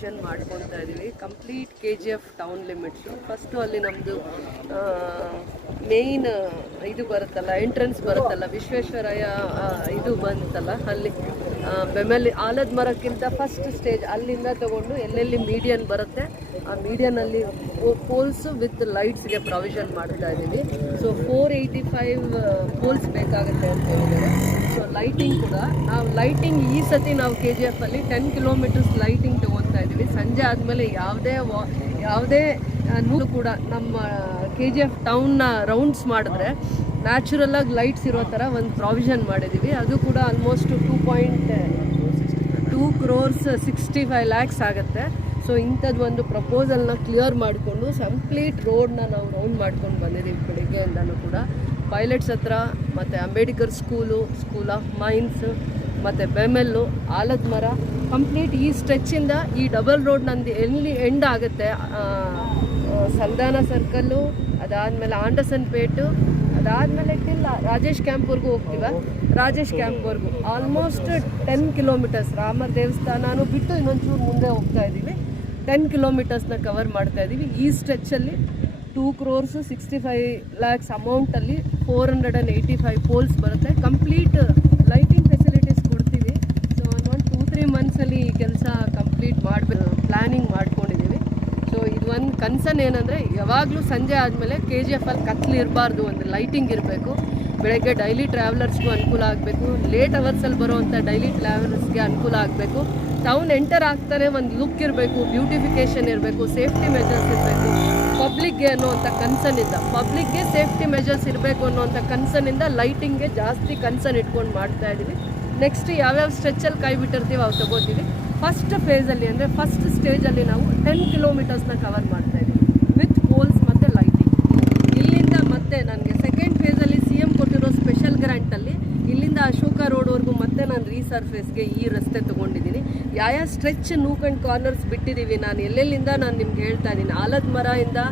Provision ಮಾಡ್ಕೊಳ್ತಾ ಇದ್ದೀವಿ. Complete K G F town limits. First ಅಲ್ಲಿ ನಮ್ಮದು ಮೇಯ್ನ್ ಇದು ಬರುತ್ತಲ್ಲ, ಎಂಟ್ರೆನ್ಸ್ ಬರುತ್ತಲ್ಲ, ವಿಶ್ವೇಶ್ವರಯ್ಯ ಇದು ಬಂತಲ್ಲ ಅಲ್ಲಿ. ಬೆಮಲಿ ಆಲದ ಮರಕ್ಕಿಂತ ಫಸ್ಟ್ ಸ್ಟೇಜ್ ಅಲ್ಲಿಂದ ತಗೊಂಡು ಎಲ್ಲೆಲ್ಲಿ ಮೀಡಿಯನ್ ಬರುತ್ತೆ, ಆ ಮೀಡಿಯನಲ್ಲಿ ಪೋಲ್ಸ್ ವಿತ್ ಲೈಟ್ಸ್ಗೆ ಪ್ರೊವಿಷನ್ ಮಾಡ್ತಾ ಇದ್ದೀವಿ. So four eighty five poles ಬೇಕಾಗುತ್ತೆ ಅಂತ ಹೇಳಿದ್ದಾರೆ. ಸೊ ಲೈಟಿಂಗ್ ಕೂಡ, ನಾವು ಲೈಟಿಂಗ್ ಈ ಸತಿ ನಾವು ಕೆ ಜಿ ಎಫ್ ಅಲ್ಲಿ ಟೆನ್ ಕಿಲೋಮೀಟರ್ಸ್ ಲೈಟಿಂಗ್ ಸಂಜೆ ಆದಮೇಲೆ ಯಾವುದೇ ವಾ, ಯಾವುದೇ ನೂರು ಕೂಡ ನಮ್ಮ ಕೆ ಜಿ ಎಫ್ ಟೌನ್ನ ರೌಂಡ್ಸ್ ಮಾಡಿದ್ರೆ ನ್ಯಾಚುರಲ್ ಆಗಿ ಲೈಟ್ಸ್ ಇರೋ ಥರ ಒಂದು ಪ್ರಾವಿಷನ್ ಮಾಡಿದ್ದೀವಿ ಅದು ಕೂಡ almost two point two crores sixty five lakhs ಆಗುತ್ತೆ. ಸೊ ಇಂಥದ್ದು ಒಂದು ಪ್ರಪೋಸಲ್ನ ಕ್ಲಿಯರ್ ಮಾಡಿಕೊಂಡು ಕಂಪ್ಲೀಟ್ ರೋಡ್ನ ನಾವು ರೌಂಡ್ ಮಾಡ್ಕೊಂಡು ಬಂದಿದ್ದೀವಿ ಬೆಳಿಗ್ಗೆಯಿಂದಲೂ ಕೂಡ. ಪೈಲಟ್ಸ್ ಹತ್ರ, ಮತ್ತು Ambedkar school school of mines ಮತ್ತು ಬೆಮೆಲ್ಲು ಆಲದ ಮರ ಕಂಪ್ಲೀಟ್ ಈ ಸ್ಟ್ರೆಚ್ಚಿಂದ ಈ ಡಬಲ್ ರೋಡ್ ನಂದು ಎಲ್ಲಿ ಎಂಡ್ ಆಗುತ್ತೆ? ಸಂಧಾನ ಸರ್ಕಲ್ಲು ಅದಾದಮೇಲೆ ಆಂಡಸನ್ ಪೇಟು, ಅದಾದಮೇಲೆ ಟಿಲ್ಲ ರಾಜೇಶ್ ಕ್ಯಾಂಪ್ವರೆಗೂ ಹೋಗ್ತೀವ? ರಾಜೇಶ್ ಕ್ಯಾಂಪ್ವರೆಗೂ. ಆಲ್ಮೋಸ್ಟ್ ಟೆನ್ ಕಿಲೋಮೀಟರ್ಸ್ ರಾಮ ದೇವಸ್ಥಾನನೂ ಬಿಟ್ಟು ಇನ್ನೊಂಚೂರು ಮುಂದೆ ಹೋಗ್ತಾ ಇದ್ದೀವಿ. ಟೆನ್ ಕಿಲೋಮೀಟರ್ಸ್ನ ಕವರ್ ಮಾಡ್ತಾ ಇದ್ದೀವಿ. ಈ ಸ್ಟ್ರೆಚ್ಚಲ್ಲಿ two crores sixty five lakhs ಅಮೌಂಟಲ್ಲಿ four hundred and eighty five poles ಬರುತ್ತೆ. ಕಂಪ್ಲೀಟ್ ಲೈಟಿಂಗ್ ಫೆಸಿಲಿಟೀಸ್ ಕೊಡ್ತೀವಿ ಸೊ ಒಂದು ಟೂ ತ್ರೀ ಮಂತ್ಸಲ್ಲಿ ಈ ಕೆಲಸ ಕಂಪ್ಲೀಟ್ ಮಾಡಬೇಕು ಪ್ಲ್ಯಾನಿಂಗ್ ಮಾಡ್ಕೊಂಡಿದ್ದೀವಿ ಸೊ ಇದು ಒಂದು ಕನ್ಸರ್ನ್ ಏನಂದರೆ, ಯಾವಾಗಲೂ ಸಂಜೆ ಆದಮೇಲೆ ಕೆ ಜಿ ಎಫ್ ಅಲ್ಲಿ ಕತ್ಲು ಇರಬಾರ್ದು, ಒಂದು ಲೈಟಿಂಗ್ ಇರಬೇಕು. ಬೆಳಗ್ಗೆ ಡೈಲಿ ಟ್ರಾವೆಲರ್ಸ್ಗೂ ಅನುಕೂಲ ಆಗಬೇಕು. ಲೇಟ್ ಅವರ್ಸಲ್ಲಿ ಬರುವಂಥ ಡೈಲಿ ಟ್ರಾವೆಲರ್ಸ್ಗೆ ಅನುಕೂಲ ಆಗಬೇಕು. ಟೌನ್ ಎಂಟರ್ ಆಗ್ತಾನೆ ಒಂದು ಲುಕ್ ಇರಬೇಕು ಬ್ಯೂಟಿಫಿಕೇಷನ್ ಇರಬೇಕು ಸೇಫ್ಟಿ ಮೆಜರ್ಸ್ ಇರಬೇಕು. ಪಬ್ಲಿಕ್ಗೆ ಅನ್ನೋವಂಥ ಕನ್ಸರ್ನಿಂದ ಪಬ್ಲಿಕ್ಗೆ ಸೇಫ್ಟಿ ಮೆಜರ್ಸ್ ಇರಬೇಕು ಅನ್ನೋವಂಥ ಕನ್ಸರ್ನಿಂದ ಲೈಟಿಂಗ್ಗೆ ಜಾಸ್ತಿ ಕನ್ಸರ್ನ್ ಇಟ್ಕೊಂಡು ಮಾಡ್ತಾ ಇದ್ದೀವಿ ನೆಕ್ಸ್ಟ್ ಯಾವ್ಯಾವ ಸ್ಟ್ರೆಚ್ಚಲ್ಲಿ ಕೈ ಬಿಟ್ಟಿರ್ತೀವಿ ಅವು ತಗೋತೀವಿ. ಫಸ್ಟ್ ಫೇಸಲ್ಲಿ ಅಂದರೆ ಫಸ್ಟ್ ಸ್ಟೇಜಲ್ಲಿ ನಾವು ಟೆನ್ ಕಿಲೋಮೀಟರ್ಸ್ನ ಕವರ್ ಮಾಡ್ತಾ ಇದ್ದೀವಿ. ವಿತ್ ಹೋಲ್ಸ್ ಮತ್ತು ಲೈಟಿಂಗ್ ಇಲ್ಲಿಂದ ಮತ್ತೆ ನನಗೆ ಸೆಕೆಂಡ್ ಫೇಸಲ್ಲಿ ಸಿ ಎಂ ಕೊಟ್ಟಿರೋ ಸ್ಪೆಷಲ್ ಗ್ರ್ಯಾಂಟಲ್ಲಿ ಇಲ್ಲಿಂದ ಅಶೋಕ ರೋಡ್ವರೆಗೂ ಮತ್ತೆ ನಾನು ರೀಸರ್ಫೇಸ್ಗೆ ಈ ರಸ್ತೆ ತೊಗೊಂಡಿದ್ದೀನಿ. ಯಾವ ಸ್ಟ್ರೆಚ್ ನೂಕ್ ಆ್ಯಂಡ್ ಕಾರ್ನರ್ಸ್ ಬಿಟ್ಟಿದ್ದೀವಿ ನಾನು, ಎಲ್ಲೆಲ್ಲಿಂದ ನಾನು ನಿಮ್ಗೆ ಹೇಳ್ತಾ ಇದ್ದೀನಿ. ಆಲದ ಮರದಿಂದ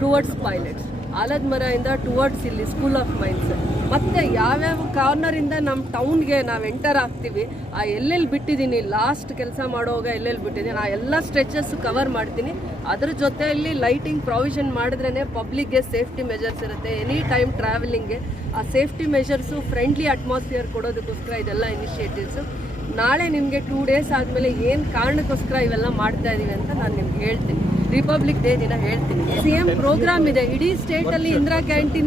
ಟುವರ್ಡ್ಸ್ ಪೈಲಟ್ಸ್ ಆಲದ ಮರದಿಂದ ಟುವರ್ಡ್ಸ್ ಇಲ್ಲಿ ಸ್ಕೂಲ್ ಆಫ್ ಮೈನ್ಸ್ ಮತ್ತೆ ಯಾವ್ಯಾವ ಕಾರ್ನರಿಂದ ನಮ್ಮ ಟೌನ್ಗೆ ನಾವು ಎಂಟರ್ ಆಗ್ತೀವಿ, ಆ ಎಲ್ಲೆಲ್ಲಿ ಬಿಟ್ಟಿದ್ದೀನಿ ಲಾಸ್ಟ್ ಕೆಲಸ ಮಾಡೋವಾಗ ಎಲ್ಲೆಲ್ಲಿ ಬಿಟ್ಟಿದ್ದೀನಿ ಆ ಎಲ್ಲ ಸ್ಟ್ರೆಚಸ್ ಕವರ್ ಮಾಡ್ತೀನಿ. ಅದ್ರ ಜೊತೆಯಲ್ಲಿ ಲೈಟಿಂಗ್ ಪ್ರಾವಿಷನ್ ಮಾಡಿದ್ರೇ ಪಬ್ಲಿಕ್ಗೆ ಸೇಫ್ಟಿ ಮೆಜರ್ಸ್ ಇರುತ್ತೆ. ಎನಿ ಟೈಮ್ ಟ್ರಾವೆಲಿಂಗ್ಗೆ ಆ ಸೇಫ್ಟಿ ಮೆಷರ್ಸು ಫ್ರೆಂಡ್ಲಿ ಅಟ್ಮಾಸ್ಫಿಯರ್ ಕೊಡೋದಕ್ಕೋಸ್ಕರ ಇದೆಲ್ಲ ಇನಿಷಿಯೇಟಿವ್ಸು ನಾಳೆ ನಿಮಗೆ ಟೂ ಡೇಸ್ ಆದಮೇಲೆ ಏನು ಕಾರಣಕ್ಕೋಸ್ಕರ ಇವೆಲ್ಲ ಮಾಡ್ತಾ ಇದ್ದೀವಿ ಅಂತ ನಾನು ನಿಮ್ಗೆ ಹೇಳ್ತೀನಿ. ರಿಪಬ್ಲಿಕ್ ಡೇ ದಿನ ಹೇಳ್ತೀನಿ. ಸಿ ಎಂ ಪ್ರೋಗ್ರಾಮ್ ಇದೆ. ಇಡೀ ಸ್ಟೇಟಲ್ಲಿ ಇಂದಿರಾ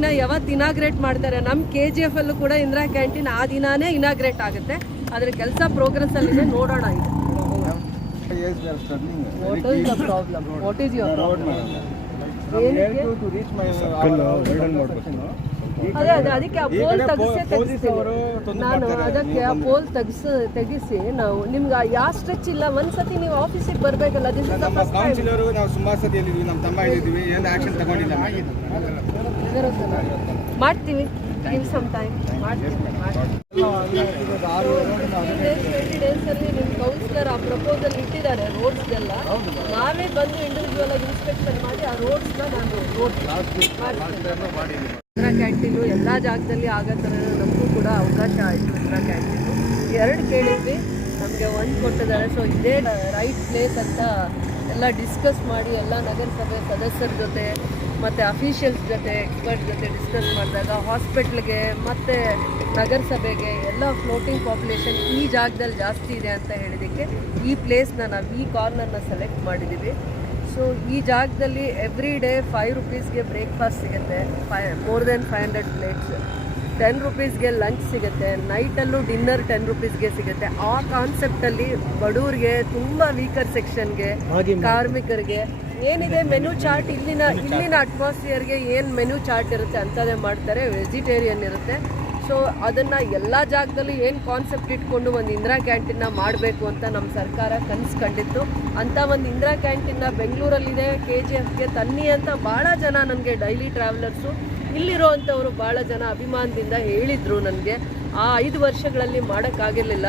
ನ ಯಾವತ್ತು ಇನಾಗ್ರೇಟ್ ಮಾಡ್ತಾರೆ ನಮ್ಮ ಕೆ ಜಿ ಎಫ್ ಅಲ್ಲೂ ಕೂಡ ಇಂದಿರಾ ಕ್ಯಾಂಟೀನ್ ಆ ದಿನಾನೇ ಇನಾಗ್ರೇಟ್ ಆಗುತ್ತೆ. ಅದ್ರ ಕೆಲಸ ಪ್ರೋಗ್ರೆಸ್ ಅಲ್ಲಿದೆ ನೋಡೋಣ ಇದು ಪ್ರಾಬ್ಲಮ್ ಅದೇ ಅದೇ ಅದಕ್ಕೆ ಆ ಪೋಲ್ ತೆಗಿಸೇ ನಾನು ಅದಕ್ಕೆ ಆ ಪೋಲ್ ತೆಗಿಸ ತೆಗಿಸಿ ನಾವು ನಿಮ್ಗೆ ಯಾವ ಸ್ಟ್ರೆಚ್ ಇಲ್ಲ. ಒಂದ್ಸತಿ ನೀವು ಆಫೀಸಿಗೆ ಬರಬೇಕಲ್ಲ this is the first time councillor ನಾವು ಸುಮಾರು ಸತಿ ಹೇಳಿದ್ವಿ ನಮ್ಮ ತಮ್ಮ ಹೇಳಿದ್ವಿ ಏನು ಆಕ್ಷನ್ ತಗೊಂಡಿಲ್ಲ ಮಾಡ್ತೀವಿ. ಗಿವ್ ಸಮ್ ಟೈಮ್ ಮಾಡ್ತೀವಿ ಟ್ವೆಂಟಿ ಡೇಸಲ್ಲಿ ನಿಮ್ಮ ಕೌನ್ಸಿಲರ್ ಆ ಪ್ರಪೋಸಲ್ ಇಟ್ಟಿದ್ದಾರೆ ರೋಡ್ಸ್ಗೆಲ್ಲ ನಾವೇ ಬಂದು ಇಂಡಿವಿಜುವಲ್ ಆಗಿ ಇನ್ಸ್ಪೆಕ್ಷನ್ ಮಾಡಿ ಆ ರೋಡ್ಸ್ನ ನಾನು ರೋಡ್ ಕ್ಯಾಂಟೀನು ಎಲ್ಲ ಜಾಗದಲ್ಲಿ ಆಗೋ ಥರ ನಮಗೂ ಕೂಡ ಅವಕಾಶ ಆಯಿತು ಇಂದಿರಾ ಕ್ಯಾಂಟೀನು ಎರಡು ಕೇಳಿದ್ವಿ, ನಮಗೆ ಒಂದು ಕೊಟ್ಟಿದ್ದಾರೆ. ಸೊ ಇದೇ ರೈಟ್ ಪ್ಲೇಸ್ ಅಂತ ಎಲ್ಲ ಡಿಸ್ಕಸ್ ಮಾಡಿ ಎಲ್ಲ ನಗರಸಭೆ ಸದಸ್ಯರ ಜೊತೆ, ಮತ್ತು ಅಫೀಷಿಯಲ್ಸ್ ಜೊತೆ ಎಕ್ಸ್ಪರ್ಟ್ ಜೊತೆ ಡಿಸ್ಕಸ್ ಮಾಡಿದಾಗ ಹಾಸ್ಪಿಟ್ಲ್ಗೆ ಮತ್ತು ನಗರಸಭೆಗೆ ಎಲ್ಲ ಫ್ಲೋಟಿಂಗ್ ಪಾಪ್ಯುಲೇಷನ್ ಈ ಜಾಗದಲ್ಲಿ ಜಾಸ್ತಿ ಇದೆ ಅಂತ ಹೇಳಿದ್ದಕ್ಕೆ ಈ ಪ್ಲೇಸ್ನ ನಾವು ಈ ಕಾರ್ನರ್ನ ಸೆಲೆಕ್ಟ್ ಮಾಡಿದ್ದೀವಿ. ಸೊ ಈ ಜಾಗದಲ್ಲಿ ಎವ್ರಿ ಡೇ ಫೈವ್ ರುಪೀಸ್ಗೆ ಬ್ರೇಕ್ಫಾಸ್ಟ್ ಸಿಗುತ್ತೆ. Five more than five hundred plates ten ರುಪೀಸ್ಗೆ lunch ಸಿಗುತ್ತೆ. ನೈಟಲ್ಲೂ ಡಿನ್ನರ್ ಟೆನ್ ರುಪೀಸ್ಗೆ ಸಿಗುತ್ತೆ. ಆ ಕಾನ್ಸೆಪ್ಟಲ್ಲಿ ಬಡವ್ರಿಗೆ ತುಂಬ ವೀಕರ್ ಸೆಕ್ಷನ್ಗೆ ಕಾರ್ಮಿಕರಿಗೆ ಏನಿದೆ ಮೆನು ಚಾರ್ಟ್ ಇಲ್ಲಿನ ಇಲ್ಲಿನ ಅಟ್ಮಾಸ್ಫಿಯರ್ಗೆ ಏನು ಮೆನು ಚಾರ್ಟ್ ಇರುತ್ತೆ ಅಂಥದ್ದೇ ಮಾಡ್ತಾರೆ. ವೆಜಿಟೇರಿಯನ್ ಇರುತ್ತೆ. ಸೊ ಅದನ್ನು ಎಲ್ಲ ಜಾಗದಲ್ಲಿ ಏನು ಕಾನ್ಸೆಪ್ಟ್ ಇಟ್ಕೊಂಡು ಒಂದು ಇಂದಿರಾ ಕ್ಯಾಂಟೀನ್ನ ಮಾಡಬೇಕು ಅಂತ ನಮ್ಮ ಸರ್ಕಾರ ಕನಸು ಕಂಡಿತ್ತು. ಅಂಥ ಒಂದು ಇಂದಿರಾ ಕ್ಯಾಂಟೀನ್ನ ಬೆಂಗಳೂರಲ್ಲಿದೆ ಕೆ ಜಿ ಎಫ್ಗೆ ತನ್ನಿ ಅಂತ ಭಾಳ ಜನ ನನಗೆ ಡೈಲಿ ಟ್ರಾವೆಲರ್ಸು ಇಲ್ಲಿರೋವಂಥವರು ಭಾಳ ಜನ ಅಭಿಮಾನದಿಂದ ಹೇಳಿದರು ನನಗೆ. ಆ ಐದು ವರ್ಷಗಳಲ್ಲಿ ಮಾಡೋಕ್ಕಾಗಿರಲಿಲ್ಲ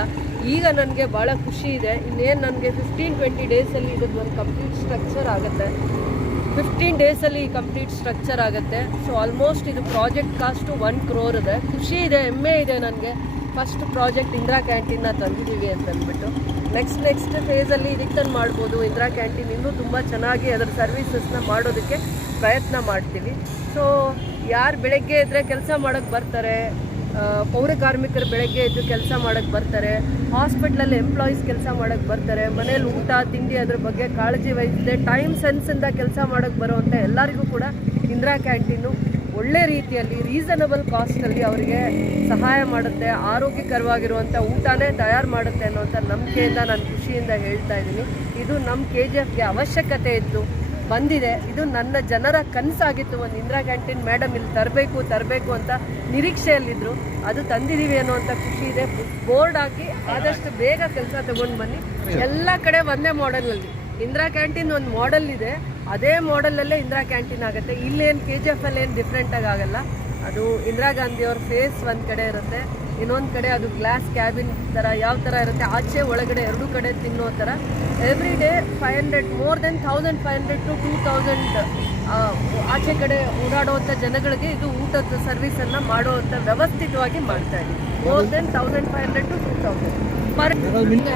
ಈಗ ನನಗೆ ಭಾಳ ಖುಷಿ ಇದೆ. ಇನ್ನೇನು ನನಗೆ ಫಿಫ್ಟೀನ್ ಟ್ವೆಂಟಿ ಡೇಸಲ್ಲಿ ಇದ್ರದ್ದು ಒಂದು ಕಂಪ್ಲೀಟ್ ಸ್ಟ್ರಕ್ಚರ್ ಆಗುತ್ತೆ. ಫಿಫ್ಟೀನ್ ಡೇಸಲ್ಲಿ ಕಂಪ್ಲೀಟ್ ಸ್ಟ್ರಕ್ಚರ್ ಆಗುತ್ತೆ. ಸೊ ಆಲ್ಮೋಸ್ಟ್ ಇದು ಪ್ರಾಜೆಕ್ಟ್ ಕಾಸ್ಟು ಒನ್ ಕ್ರೋರ್ ಇದೆ. ಖುಷಿ ಇದೆ, ಹೆಮ್ಮೆ ಇದೆ ನನಗೆ. ಫಸ್ಟ್ ಪ್ರಾಜೆಕ್ಟ್ ಇಂದಿರಾ ಕ್ಯಾಂಟೀನ್ನ ತಂದಿದ್ದೀವಿ ಅಂತ ಅಂದ್ಬಿಟ್ಟು. ನೆಕ್ಸ್ಟ್ ನೆಕ್ಸ್ಟ್ ಫೇಸಲ್ಲಿ ರಿಟರ್ನ್ ಮಾಡ್ಬೋದು. ಇಂದಿರಾ ಕ್ಯಾಂಟೀನ್ ಇನ್ನೂ ತುಂಬ ಚೆನ್ನಾಗಿ ಅದರ ಸರ್ವಿಸಸ್ನ ಮಾಡೋದಕ್ಕೆ ಪ್ರಯತ್ನ ಮಾಡ್ತೀವಿ. ಸೊ ಯಾರು ಬೆಳಗ್ಗೆ ಇದ್ದರೆ ಕೆಲಸ ಮಾಡೋಕ್ಕೆ ಬರ್ತಾರೆ ಪೌರ ಕಾರ್ಮಿಕರು ಬೆಳಗ್ಗೆ ಎದ್ದು ಕೆಲಸ ಮಾಡೋಕ್ಕೆ ಬರ್ತಾರೆ. ಹಾಸ್ಪಿಟ್ಲಲ್ಲಿ ಎಂಪ್ಲಾಯೀಸ್ ಕೆಲಸ ಮಾಡೋಕ್ಕೆ ಬರ್ತಾರೆ. ಮನೇಲಿ ಊಟ, ತಿಂಡಿ ಅದ್ರ ಬಗ್ಗೆ ಕಾಳಜಿ ವಹಿಸದೆ ಟೈಮ್ ಸೆನ್ಸಿಂದ ಕೆಲಸ ಮಾಡೋಕ್ಕೆ ಬರುವಂಥ ಎಲ್ಲರಿಗೂ ಕೂಡ ಇಂದಿರಾ ಕ್ಯಾಂಟೀನು ಒಳ್ಳೆ ರೀತಿಯಲ್ಲಿ ರೀಸನಬಲ್ ಕಾಸ್ಟಲ್ಲಿ ಅವರಿಗೆ ಸಹಾಯ ಮಾಡುತ್ತೆ ಆರೋಗ್ಯಕರವಾಗಿರುವಂಥ ಊಟನೇ ತಯಾರು ಮಾಡುತ್ತೆ ಅನ್ನೋಂಥ ನಂಬಿಕೆಯಿಂದ, ನಾನು ಖುಷಿಯಿಂದ ಹೇಳ್ತಾ ಇದ್ದೀನಿ. ಇದು ನಮ್ಮ ಕೆ ಜಿ ಎಫ್ಗೆ ಅವಶ್ಯಕತೆ ಇತ್ತು ಬಂದಿದೆ. ಇದು ನನ್ನ ಜನರ ಕನಸಾಗಿತ್ತು. ಒಂದು ಇಂದಿರಾ ಕ್ಯಾಂಟೀನ್ ಮೇಡಮ್ ಇಲ್ಲಿ ತರಬೇಕು ತರಬೇಕು ಅಂತ ನಿರೀಕ್ಷೆಯಲ್ಲಿದ್ದರು ಅದು ತಂದಿದ್ದೀವಿ ಅಂತ ಖುಷಿ ಇದೆ. ಬೋರ್ಡ್ ಹಾಕಿ ಆದಷ್ಟು ಬೇಗ ಕೆಲಸ ತಗೊಂಡು ಬನ್ನಿ. ಎಲ್ಲ ಕಡೆ ಒಂದೇ ಮಾಡೆಲಲ್ಲಿ ಇಂದಿರಾ ಕ್ಯಾಂಟೀನ್ ಒಂದು ಮಾಡೆಲ್ ಇದೆ. ಅದೇ ಮಾಡೆಲಲ್ಲೇ ಇಂದಿರಾ ಕ್ಯಾಂಟೀನ್ ಆಗುತ್ತೆ. ಇಲ್ಲೇನು ಕೆ ಜಿ ಎಫ್ ಅಲ್ಲಿ ಏನು ಡಿಫ್ರೆಂಟಾಗಿ ಆಗಲ್ಲ. ಅದು ಇಂದಿರಾ ಗಾಂಧಿಯವ್ರ ಫೇಸ್ ಒಂದು ಕಡೆ ಇರುತ್ತೆ. ಇನ್ನೊಂದು ಕಡೆ ಅದು ಗ್ಲಾಸ್ ಕ್ಯಾಬಿನ್ ಥರ ಯಾವ ಥರ ಇರುತ್ತೆ ಆಚೆ ಒಳಗಡೆ ಎರಡೂ ಕಡೆ ತಿನ್ನೋ ಥರ every day five hundred more than thousand five hundred to two thousand ಆಚೆ ಕಡೆ ಓಡಾಡುವಂಥ ಜನಗಳಿಗೆ ಇದು ಊಟದ ಸರ್ವಿಸನ್ನು ಮಾಡುವಂಥ ವ್ಯವಸ್ಥಿತವಾಗಿ ಮಾಡ್ತಾ ಇದೆ more than thousand five hundred to two thousand per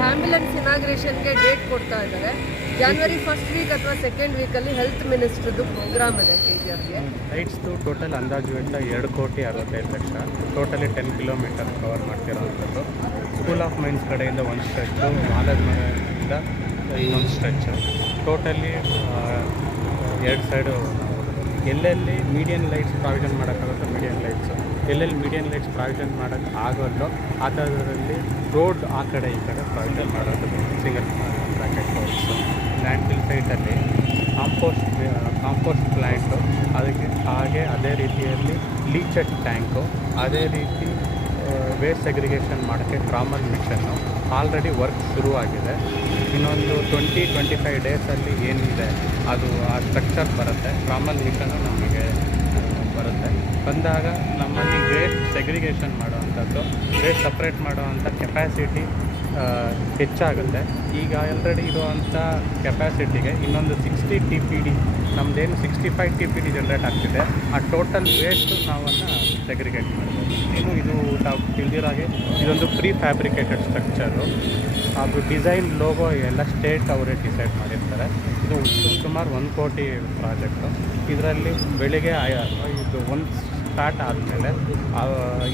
ambulance ಇನಾಗ್ರೇಷನ್ಗೆ date ಕೊಡ್ತಾ ಇದ್ದಾರೆ. ಜಾನ್ವರಿ ಫಸ್ಟ್ ವೀಕ್ ಅಥವಾ ಸೆಕೆಂಡ್ ವೀಕಲ್ಲಿ ಹೆಲ್ತ್ ಮಿನಿಸ್ಟ್ರದ್ದು ಪ್ರೋಗ್ರಾಮ್ ಇದೆ ಕೆ ಟೋಟಲ್ ಅಂದಾಜು ವೆಚ್ಚ ಎರಡು ಕೋಟಿ ಅರವತ್ತೈದು ಲಕ್ಷ. ಟೋಟಲಿ ಟೆನ್ ಕಿಲೋಮೀಟರ್ ಕವರ್ ಮಾಡ್ತಿರೋವಂಥದ್ದು ಸ್ಕೂಲ್ ಆಫ್ ಮೈನ್ಸ್ ಕಡೆಯಿಂದ ಒಂದು ಸ್ಟ್ರೆಚ್ಚು ಮಾಲದ ಮನೆಯಿಂದ ಇನ್ನೊಂದು ಸ್ಟ್ರೆಚ್ಚು ಟೋಟಲಿ ಎರಡು ಸೈಡು ಎಲ್ಲೆಲ್ಲಿ ಮೀಡಿಯನ್ ಲೈಟ್ಸ್ ಪ್ರಾವಿಷನ್ ಮಾಡೋಕ್ಕಾಗುತ್ತೋ ಮೀಡಿಯನ್ ಲೈಟ್ಸು ಎಲ್ಲೆಲ್ಲಿ ಮೀಡಿಯನ್ ಲೈಟ್ಸ್ ಪ್ರಾವಿಷನ್ ಮಾಡೋಕ್ಕೆ ಆಗೋಲ್ಲೋ ಆ ಥರದಲ್ಲಿ ರೋಡ್ ಆ ಕಡೆ ಈ ಕಡೆ ಪ್ರಾವಿಷನ್ ಮಾಡೋದು single bracket roads landfill ಸೈಟಲ್ಲಿ ಕಾಂಪೋಸ್ಟ್ ಕಾಂಪೋಸ್ಟ್ ಪ್ಲ್ಯಾಂಟು ಅದಕ್ಕೆ ಹಾಗೆ ಅದೇ ರೀತಿಯಲ್ಲಿ ಲೀಚಟ್ ಟ್ಯಾಂಕು ಅದೇ ರೀತಿ ವೇಸ್ಟ್ ಸೆಗ್ರಿಗೇಷನ್ ಮಾಡೋಕ್ಕೆ ಟ್ರಾಮಲ್ ಮಿಷನ್ನು ಆಲ್ರೆಡಿ ವರ್ಕ್ ಶುರುವಾಗಿದೆ. ಇನ್ನೊಂದು ಟ್ವೆಂಟಿ ಟ್ವೆಂಟಿ ಫೈವ್ ಡೇಸಲ್ಲಿ ಏನಿದೆ, ಅದು ಆ ಸ್ಟ್ರಕ್ಚರ್ ಬರುತ್ತೆ. ಟ್ರಾಮಲ್ ಮಿಷನ್ನು ನಮಗೆ ಬರುತ್ತೆ. ಬಂದಾಗ ನಮ್ಮಲ್ಲಿ ವೇಸ್ಟ್ ಸೆಗ್ರಿಗೇಷನ್ ಮಾಡುವಂಥದ್ದು ವೇಸ್ಟ್ ಸಪ್ರೇಟ್ ಮಾಡುವಂಥ ಕೆಪಾಸಿಟಿ ಹೆಚ್ಚಾಗುತ್ತೆ. ಈಗ ಆಲ್ರೆಡಿ ಇರುವಂಥ ಕೆಪ್ಯಾಸಿಟಿಗೆ ಇನ್ನೊಂದು sixty T P D ನಮ್ಮದೇನು sixty five T P D generate ಆಗ್ತಿದೆ. ಆ ಟೋಟಲ್ ವೇಸ್ಟು ನಾವನ್ನು ಸೆಗ್ರಿಗೇಟ್ ಮಾಡ್ಬೋದು. ಇನ್ನು ಇದು ತಾವು ತಿಳಿದಿರೋ ಹಾಗೆ, ಇದೊಂದು ಪ್ರೀ ಫ್ಯಾಬ್ರಿಕೇಟೆಡ್ ಸ್ಟ್ರಕ್ಚರು ಅದು ಡಿಸೈನ್ ಲೋಗೋ ಎಲ್ಲ ಸ್ಟೇಟ್ ಅವರೇ ಡಿಸೈಡ್ ಮಾಡಿರ್ತಾರೆ. ಇದು ಸುಮಾರು ಒಂದು ಕೋಟಿ ಪ್ರಾಜೆಕ್ಟು ಇದರಲ್ಲಿ ಬೆಳಿಗ್ಗೆ ಇದು ಒಂದು ಸ್ಟಾರ್ಟ್ ಆದಮೇಲೆ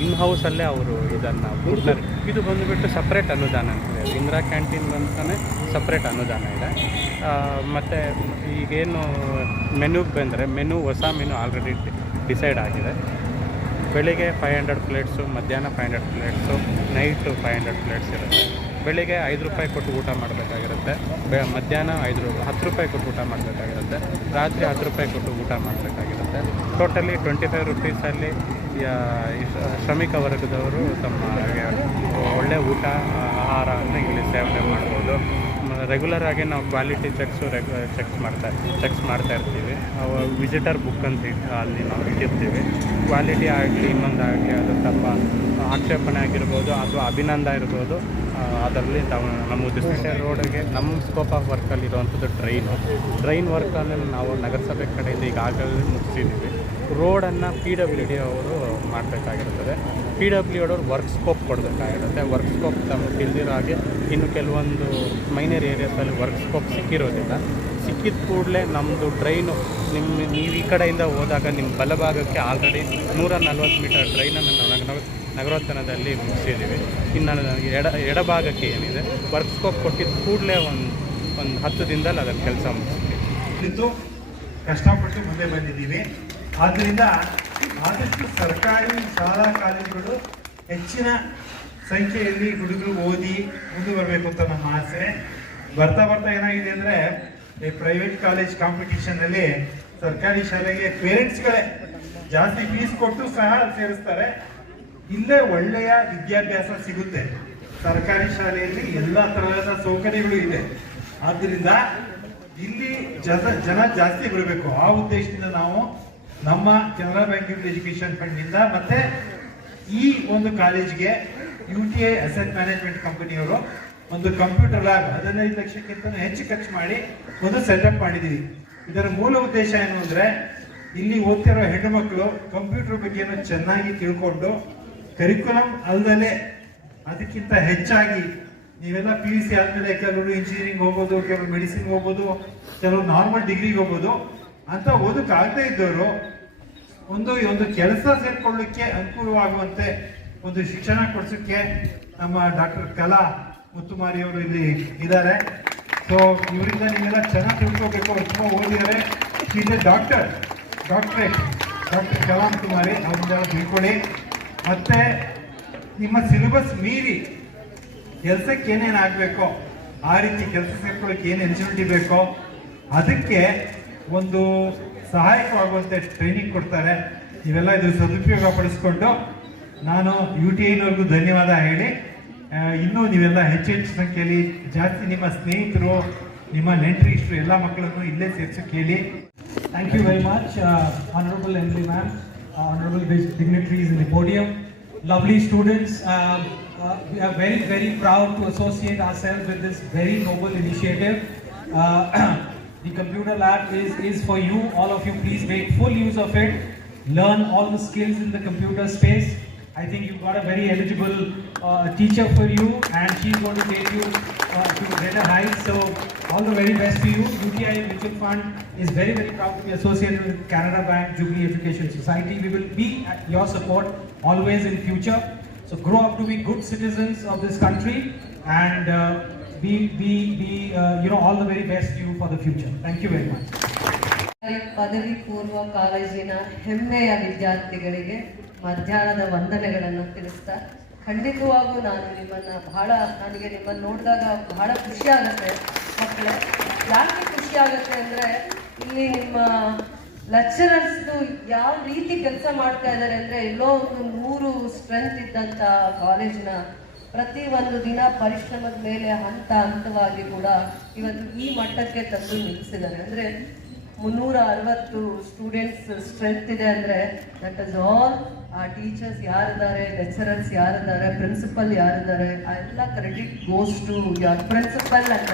ಇನ್ ಹೌಸಲ್ಲೇ ಅವರು ಇದನ್ನು ಕೊಡ್ತಾರೆ. ಇದು ಬಂದುಬಿಟ್ಟು ಸಪ್ರೇಟ್ ಅನುದಾನ ಇದೆ ಇಂದಿರಾ ಕ್ಯಾಂಟೀನ್ ಅಂತಲೇ ಸಪ್ರೇಟ್ ಅನುದಾನ ಇದೆ. ಮತ್ತು ಈಗೇನು ಮೆನುಗೆ ಬಂದರೆ ಮೆನು ಹೊಸ ಮೆನು ಆಲ್ರೆಡಿ ಡಿಸೈಡ್ ಆಗಿದೆ. ಬೆಳಿಗ್ಗೆ ಫೈವ್ ಹಂಡ್ರೆಡ್ ಪ್ಲೇಟ್ಸು ಮಧ್ಯಾಹ್ನ five hundred plates night five hundred plates ಇರುತ್ತೆ. ಬೆಳಿಗ್ಗೆ ಐದು ರೂಪಾಯಿ ಕೊಟ್ಟು ಊಟ ಮಾಡಬೇಕಾಗಿರುತ್ತೆ. ಬೆ, ಮಧ್ಯಾಹ್ನ ಐದು ಹತ್ತು ರೂಪಾಯಿ ಕೊಟ್ಟು ಊಟ ಮಾಡಬೇಕಾಗಿರುತ್ತೆ. ರಾತ್ರಿ ಹತ್ತು ರೂಪಾಯಿ ಕೊಟ್ಟು ಊಟ ಮಾಡಬೇಕಾಗಿರುತ್ತೆ. ಟೋಟಲಿ ಟ್ವೆಂಟಿ ಫೈವ್ ರುಪೀಸಲ್ಲಿ ಶ್ರಮಿಕ ವರ್ಗದವರು ತಮ್ಮ ಒಳ್ಳೆ ಊಟ, ಆಹಾರ ಅಂತ ಇಲ್ಲಿ ಸೇವನೆ ಮಾಡ್ಬೋದು. ರೆಗ್ಯುಲರ್ ಆಗಿ ನಾವು ಕ್ವಾಲಿಟಿ ಚೆಕ್ಸು ರೆಗ್ ಚೆಕ್ಸ್ ಮಾಡ್ತಾ ಚೆಕ್ಸ್ ಮಾಡ್ತಾ ಇರ್ತೀವಿ. ವಿಸಿಟರ್ ಬುಕ್ ಅಂತ ಅಲ್ಲಿ ನಾವು ಇಟ್ಟಿರ್ತೀವಿ. ಕ್ವಾಲಿಟಿ ಆಗಲಿ ಇನ್ನೊಂದಾಗಲಿ ಅದು ತಮ್ಮ ಆಕ್ಷೇಪಣೆ ಆಗಿರ್ಬೋದು, ಅಥವಾ ಅಭಿನಂದ ಇರ್ಬೋದು ಅದರಲ್ಲಿ ತಾವು ನಮ್ಮ ರೋಡಿಗೆ ನಮ್ಮ ಸ್ಕೋಪ್ ಆಫ್ ವರ್ಕಲ್ಲಿ ಇರುವಂಥದ್ದು ಟ್ರೈನು ಟ್ರೈನ್ ವರ್ಕಲ್ಲಿ ನಾವು ನಗರಸಭೆ ಕಡೆಯಿಂದ ಈಗಾಗಲೇ ಮುಗಿಸಿದ್ದೀವಿ. ರೋಡನ್ನು ಪಿ ಡಬ್ಲ್ಯೂ ಡಿ ಅವರು ಮಾಡಬೇಕಾಗಿರ್ತದೆ ಪಿ ಡಬ್ಲ್ಯೂ ಡಿ ಅವರು ವರ್ಕ್ ಸ್ಕೋಪ್ ಕೊಡಬೇಕಾಗಿರುತ್ತೆ. ವರ್ಕ್ ಸ್ಕೋಪ್ ತಮಗೆ ತಿಳಿದಿರೋ ಹಾಗೆ ಇನ್ನು ಕೆಲವೊಂದು ಮೈನರ್ ಏರಿಯಾಸಲ್ಲಿ ವರ್ಕ್ ಸ್ಕೋಪ್ ಸಿಕ್ಕಿರೋದಿಲ್ಲ. ಸಿಕ್ಕಿದ ಕೂಡಲೇ ನಮ್ಮದು ಟ್ರೈನು ನಿಮ್ಮ ನೀವು ಈ ಕಡೆಯಿಂದ ಹೋದಾಗ ನಿಮ್ಮ ಬಲಭಾಗಕ್ಕೆ ಆಲ್ರೆಡಿ ನೂರ ನಲ್ವತ್ತು ಮೀಟರ್ ಟ್ರೈನನ್ನು ನಾವು ನಗರ ನಗರೋತ್ಥಾನದಲ್ಲಿ ಮುಗಿಸಿದ್ದೀವಿ. ಇನ್ನು ಎಡ, ಎಡಭಾಗಕ್ಕೆ ಏನಿದೆ ವರ್ಕ್ ಸ್ಕೋಪ್ ಕೊಟ್ಟಿದ್ದ ಕೂಡಲೇ ಒಂದು ಒಂದು ಹತ್ತು ದಿನದಲ್ಲಿ ಅದನ್ನು ಕೆಲಸ ಮುಗಿಸ್ತೀವಿ. ಕಷ್ಟಪಟ್ಟು ಮುಂದೆ ಬಂದಿದ್ದೀವಿ. ಆದ್ದರಿಂದ ಆದಷ್ಟು ಸರ್ಕಾರಿ ಶಾಲಾ ಕಾಲೇಜುಗಳು ಹೆಚ್ಚಿನ ಸಂಖ್ಯೆಯಲ್ಲಿ ಹುಡುಗರು ಓದಿ ಮುಂದುವರಬೇಕು ಅಂತ ನಮ್ಮ ಆಸೆ. ಬರ್ತಾ ಬರ್ತಾ ಏನಾಗಿದೆ ಅಂದರೆ ಈ ಪ್ರೈವೇಟ್ ಕಾಲೇಜ್ ಕಾಂಪಿಟೇಷನಲ್ಲಿ ಸರ್ಕಾರಿ ಶಾಲೆಗೆ ಪೇರೆಂಟ್ಸ್ಗಳೇ ಜಾಸ್ತಿ ಫೀಸ್ ಕೊಟ್ಟು ಸಹ ಸೇರಿಸ್ತಾರೆ. ಇಲ್ಲೇ ಒಳ್ಳೆಯ ವಿದ್ಯಾಭ್ಯಾಸ ಸಿಗುತ್ತೆ. ಸರ್ಕಾರಿ ಶಾಲೆಯಲ್ಲಿ ಎಲ್ಲ ತರಹದ ಸೌಕರ್ಯಗಳು ಇದೆ. ಆದ್ದರಿಂದ ಇಲ್ಲಿ ಜನ ಜನ ಜಾಸ್ತಿ ಬರಬೇಕು. ಆ ಉದ್ದೇಶದಿಂದ ನಾವು ನಮ್ಮ ಕೆನರಾ ಬ್ಯಾಂಕ್ ಎಜುಕೇಶನ್ ಫಂಡ್ನಿಂದ ಮತ್ತೆ ಈ ಒಂದು ಕಾಲೇಜ್ಗೆ U T I asset management ಕಂಪನಿಯವರು ಒಂದು ಕಂಪ್ಯೂಟರ್ ಲ್ಯಾಬ್ ಹದಿನೈದು ಲಕ್ಷಕ್ಕಿಂತ ಹೆಚ್ಚು ಖರ್ಚು ಮಾಡಿ ಒಂದು ಸೆಟಪ್ ಮಾಡಿದ್ದೀವಿ. ಇದರ ಮೂಲ ಉದ್ದೇಶ ಏನು ಅಂದರೆ ಇಲ್ಲಿ ಓದ್ತಿರೋ ಹೆಣ್ಣು ಮಕ್ಕಳು ಕಂಪ್ಯೂಟರ್ ಬಗ್ಗೆನೂ ಚೆನ್ನಾಗಿ ತಿಳ್ಕೊಂಡು ಕರಿಕ್ಯುಲಮ್ ಅಲ್ಲದಲ್ಲೇ ಅದಕ್ಕಿಂತ ಹೆಚ್ಚಾಗಿ ನೀವೆಲ್ಲ ಪಿ ಯು ಸಿ ಆದಮೇಲೆ ಕೆಲವರು ಇಂಜಿನಿಯರಿಂಗ್ ಹೋಗ್ಬೋದು, ಕೆಲವರು ಮೆಡಿಸಿನ್ ಹೋಗ್ಬೋದು, ಕೆಲವರು ನಾರ್ಮಲ್ ಡಿಗ್ರಿಗೆ ಹೋಗ್ಬೋದು. ಅಂತ ಓದಕ್ಕಾಗದೇ ಇದ್ದವರು ಒಂದು ಒಂದು ಕೆಲಸ ಸೇರ್ಕೊಳ್ಳಿಕ್ಕೆ ಅನುಕೂಲವಾಗುವಂತೆ ಒಂದು ಶಿಕ್ಷಣ ಕೊಡ್ಸೋಕ್ಕೆ ನಮ್ಮ ಡಾಕ್ಟರ್ ಕಲಾ ಮುತ್ತುಮಾರಿ ಅವರು ಇಲ್ಲಿ ಇದ್ದಾರೆ. ಸೊ ಇವರಿಂದ ನೀವೆಲ್ಲ ಚೆನ್ನಾಗಿ ತಿಳ್ಕೋಬೇಕು ತುಂಬ ಓದಿದ್ದಾರೆ. ಇದೆ ಡಾಕ್ಟರ್ ಡಾಕ್ಟ್ರೇಟ್ ಡಾಕ್ಟರ್ ಕಲಾ ಮುತ್ತುಮಾರಿ ಅವರಿಂದೆಲ್ಲ ತಿಳ್ಕೊಳ್ಳಿ. ಮತ್ತೆ ನಿಮ್ಮ ಸಿಲೆಬಸ್ ಮೀರಿ ಕೆಲಸಕ್ಕೆ ಏನೇನು ಆಗಬೇಕೋ, ಆ ರೀತಿ ಕೆಲಸ ಸೇರ್ಕೊಳ್ಳೋಕೆ ಏನು ಎಲಿಜಿಬಿಲಿಟಿ ಬೇಕೋ, ಅದಕ್ಕೆ ಒಂದು ಸಹಾಯಕವಾಗುವಂತೆ ಟ್ರೈನಿಂಗ್ ಕೊಡ್ತಾರೆ. ಇವೆಲ್ಲ ಇದು ಸದುಪಯೋಗ ಪಡಿಸ್ಕೊಂಡು ನಾನು ಯು ಟಿ ಐನವ್ರಿಗೂ ಧನ್ಯವಾದ ಹೇಳಿ. ಇನ್ನೂ ನೀವೆಲ್ಲ ಹೆಚ್ಚು ಹೆಚ್ಚು ಸಂಖ್ಯೆಯಲ್ಲಿ ಜಾಸ್ತಿ ನಿಮ್ಮ ಸ್ನೇಹಿತರು, ನಿಮ್ಮ ನೆಂಟ್ರಿ ಇಷ್ಟರು ಎಲ್ಲ ಮಕ್ಕಳನ್ನು ಇಲ್ಲೇ ಸೇರಿಸಿ ಕೇಳಿ. Thank you very much honourable M B ma'am honourable dignitaries in the podium lovely students very very proud to associate our self with this very noble initiative the computer lab is, is for you, all of you. Please make full use of it. Learn all the skills in the computer space. I think you've got a very eligible uh, teacher for you, and she's going to take you uh, to greater heights. So, all the very best to you. UTI Mutual Fund is very, very proud to be associated with Canada Bank Jubilee Education Society. We will be at your support always in future. So, grow up to be good citizens of this country, and uh, be, we, we uh, you know, all the very best to you for the future. Thank you very much. ಪದವಿ ಪೂರ್ವ ಕಾಲೇಜಿನ ಹೆಮ್ಮೆಯ ವಿದ್ಯಾರ್ಥಿಗಳಿಗೆ ಮಧ್ಯಾಹ್ನದ ವಂದನೆಗಳನ್ನು ತಿಳಿಸ್ತಾ ಖಂಡಿತವಾಗೂ ನಾನು ನಿಮ್ಮನ್ನು ಬಹಳ ನನಗೆ ನಿಮ್ಮನ್ನು ನೋಡಿದಾಗ ಬಹಳ ಖುಷಿ ಆಗುತ್ತೆ ಮಕ್ಕಳೇ ಯಾಕೆ ಖುಷಿ ಆಗುತ್ತೆ ಅಂದ್ರೆ ಇಲ್ಲಿ ನಿಮ್ಮ ಲೆಕ್ಚರರ್ಸ್ದು ಯಾವ ರೀತಿ ಕೆಲಸ ಮಾಡ್ತಾ ಇದ್ದಾರೆ ಅಂದರೆ ಎಲ್ಲೋ ಒಂದು ನೂರು ಸ್ಟ್ರೆಂತ್ ಇದ್ದಂಥ ಕಾಲೇಜಿನ ಪ್ರತಿ ಒಂದು ದಿನ ಪರಿಶ್ರಮದ ಮೇಲೆ ಹಂತ ಹಂತವಾಗಿ ಕೂಡ ಇವತ್ತು ಈ ಮಟ್ಟಕ್ಕೆ ತಂದು ನಿಲ್ಲಿಸಿದ್ದಾರೆ. ಅಂದ್ರೆ ಮುನ್ನೂರ ಅರವತ್ತು ಸ್ಟೂಡೆಂಟ್ಸ್ ಸ್ಟ್ರೆಂತ್ ಇದೆ ಅಂದ್ರೆ ದಟ್ ಇಸ್ ಆಲ್ ಆ ಟೀಚರ್ಸ್ ಯಾರಿದ್ದಾರೆ ಲೆಕ್ಚರರ್ಸ್ ಯಾರಿದ್ದಾರೆ ಪ್ರಿನ್ಸಿಪಲ್ ಯಾರಿದ್ದಾರೆ ಆ ಎಲ್ಲ credit goes to your principal and